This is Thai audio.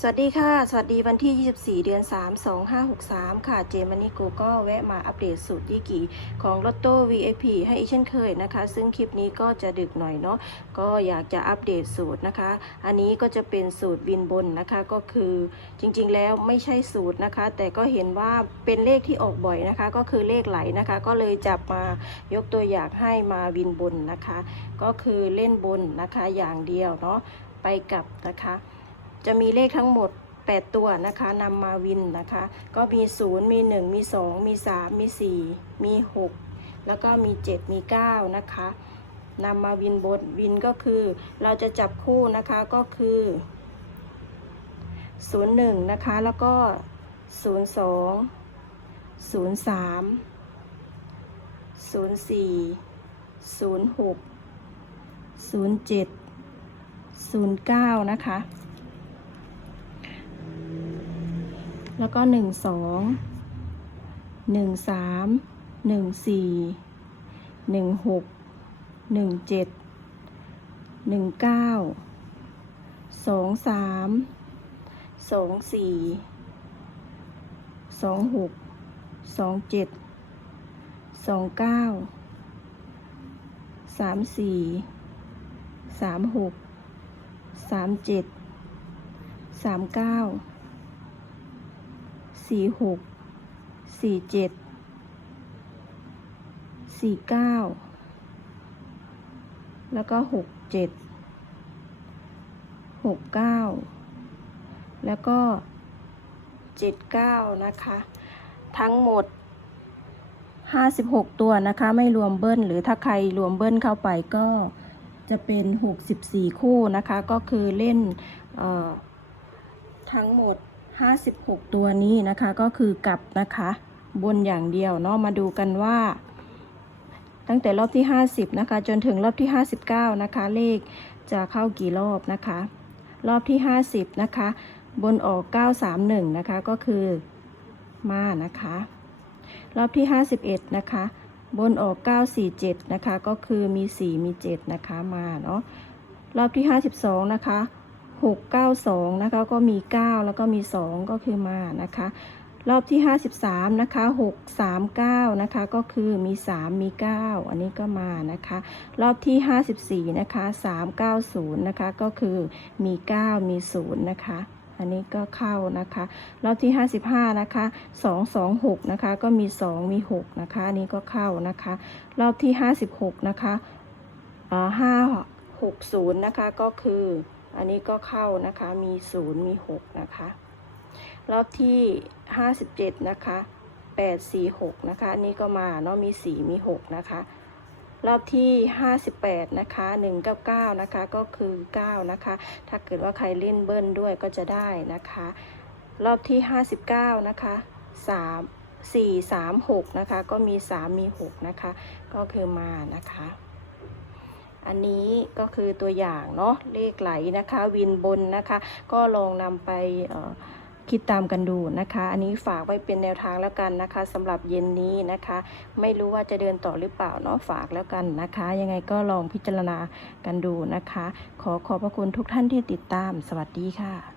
สวัสดีค่ะ สวัสดีวันที่ 24 เดือน 3 2563 ค่ะ เจมานิโกก็แวะมาอัปเดตสูตรยี่กี่ของลอตโต้ VIP ให้อีกเช่นเคยนะคะ ซึ่งคลิปนี้ก็จะดึกหน่อยเนาะ ก็อยากจะอัปเดตสูตรนะคะ อันนี้ก็จะเป็นสูตรวินบนนะคะ ก็คือจริงๆแล้วไม่ใช่สูตรนะคะ แต่ก็เห็นว่าเป็นเลขที่ออกบ่อยนะคะ ก็คือเลขไหลนะคะ ก็เลยจับมายกตัวอย่างให้มาวินบนนะคะ ก็คือเล่นบนนะคะอย่างเดียวเนาะ ไปกับนะคะ จะมีเลขทั้งหมด 8 ตัวนะคะนำมาวินนะคะ ก็มี 0 มี 1 มี 2 มี 3 มี 4 มี 6 แล้วก็มี 7 มี 9 นะคะนำมาวินบนวินก็คือ เราจะจับคู่นะคะก็คือ 01 นะคะ แล้วก็ 02 03 04 06 07 09 นะคะ แล้วก็หนึ่งสองหนึ่งสามหนึ่งสี่หนึ่งหกหนึ่งเจ็ดหนึ่งเก้าสองสามสองสี่สองหกสองเจ็ดสองเก้าสามสี่สามหกสามเจ็ดสามเก้า สี่หกสี่เจ็ดสี่เก้าแล้วก็หกเจ็ดหกเก้าแล้วก็เจ็ดเก้านะคะ ทั้งหมดห้าสิบหกตัวนะคะ ไม่รวมเบิ้ลหรือถ้าใครรวมเบิ้ลเข้าไปก็จะเป็นหกสิบสี่คู่นะคะ ก็คือเล่นทั้งหมด 56 ตัวนี้นะคะก็คือกลับนะคะ บนอย่างเดียวเนาะมาดูกันว่า ตั้งแต่รอบที่ 50 นะคะ จนถึงรอบที่ 59 นะคะ เลขจะเข้ากี่รอบนะคะ รอบที่ 50 นะคะ บนออก 931 นะคะ ก็คือมานะคะ รอบที่ 51 นะคะ บนออก 947 นะคะ ก็คือมี 4 มี 7 นะคะมาเนาะรอบที่ 52 นะคะ 692 นะคะ ก็มี 9 แล้วก็มี 2 ก็คือมานะคะ รอบที่ 53 นะคะ 639 นะคะ ก็คือมี 3 มี 9 อันนี้ก็มานะคะ รอบที่ 54 นะคะ 390 นะคะ ก็คือมี 9 มี 0 นะคะอันนี้ก็เข้านะคะ รอบที่ 55 นะคะ 226 นะคะ ก็มี 2 มี 6 นะคะ อันนี้ก็เข้านะคะ รอบที่ 56 นะคะ560 นะคะ ก็คือ อันนี้ก็เข้านะคะมี 0 มี 6 นะคะ รอบที่ 57 นะคะ 846 นะคะ อันนี้ก็มาเนาะมี 4 มี 6 นะคะ รอบที่ 58 นะคะ 199 นะคะ ก็คือ 9 นะคะ ถ้าเกิดว่าใครเล่นเบิ้ลด้วยก็จะได้นะคะ รอบที่ 59 นะคะ 3 4 3 6 นะคะ ก็มี 3 มี 6 นะคะ ก็คือมานะคะ อันนี้ก็คือตัวอย่างเนาะเลขไหลนะคะ วินบนนะคะ ก็ลองนำไปคิดตามกันดูนะคะ อันนี้ฝากไว้เป็นแนวทางแล้วกันนะคะสำหรับเย็นนี้นะคะ ไม่รู้ว่าจะเดินต่อหรือเปล่าเนาะฝากแล้วกันนะคะ ยังไงก็ลองพิจารณากันดูนะคะ ขอขอบพระคุณทุกท่านที่ติดตาม สวัสดีค่ะ